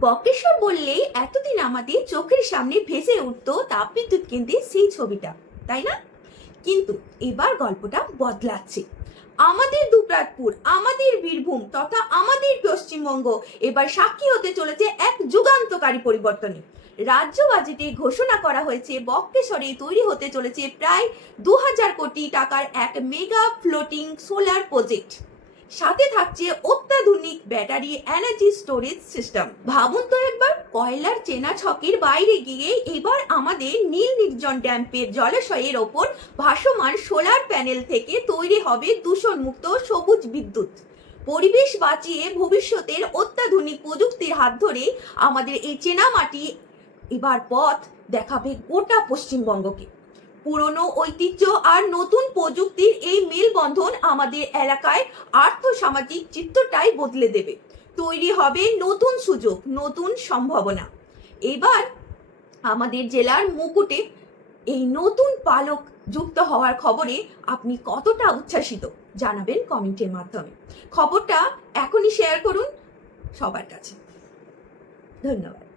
বক্রেশ্বর বললেই এতদিন আমাদের চোখের সামনে ভেসে উঠতো তাপবিদ্যুৎ কেন্দ্রের সেই ছবিটা, তাই না? কিন্তু এবার গল্পটা বদলাচ্ছে। আমাদের দুবরাজপুর, আমাদের বীরভূম তথা আমাদের পশ্চিমবঙ্গ এবার সাক্ষী হতে চলেছে এক যুগান্তকারী পরিবর্তনে। রাজ্য বাজেটে ঘোষণা করা হয়েছে বক্রেশ্বরে তৈরি হতে চলেছে প্রায় 2000 কোটি টাকার এক মেগা ফ্লোটিং সোলার প্রজেক্ট। সাথে থাকছে অত্যাধুনিক ব্যাটারি এনার্জি স্টোরেজ সিস্টেম। ভাবুন তো একবার, কয়লার চেনা ছকের বাইরে গিয়ে এবার আমাদের নীল নির্জন ড্যাম্পের জলাশয়ের ওপর ভাসমান সোলার প্যানেল থেকে তৈরি হবে দূষণমুক্ত সবুজ বিদ্যুৎ। পরিবেশ বাঁচিয়ে ভবিষ্যতের অত্যাধুনিক প্রযুক্তির হাত ধরে আমাদের এই চেনা মাটি এবার পথ দেখাবে গোটা পশ্চিমবঙ্গকে। পুরনো ঐতিহ্য আর নতুন প্রযুক্তির এই মেলবন্ধন আমাদের এলাকায় আর্থ-সামাজিক চিত্রটাই বদলে দেবে। তৈরি হবে নতুন সুযোগ, নতুন সম্ভাবনা। এবার আমাদের জেলার মুকুটে এই নতুন পালক যুক্ত হওয়ার খবরে আপনি কতটা উচ্ছ্বাসিত জানাবেন কমেন্টের মাধ্যমে। খবরটা এখনই শেয়ার করুন সবার কাছে। ধন্যবাদ।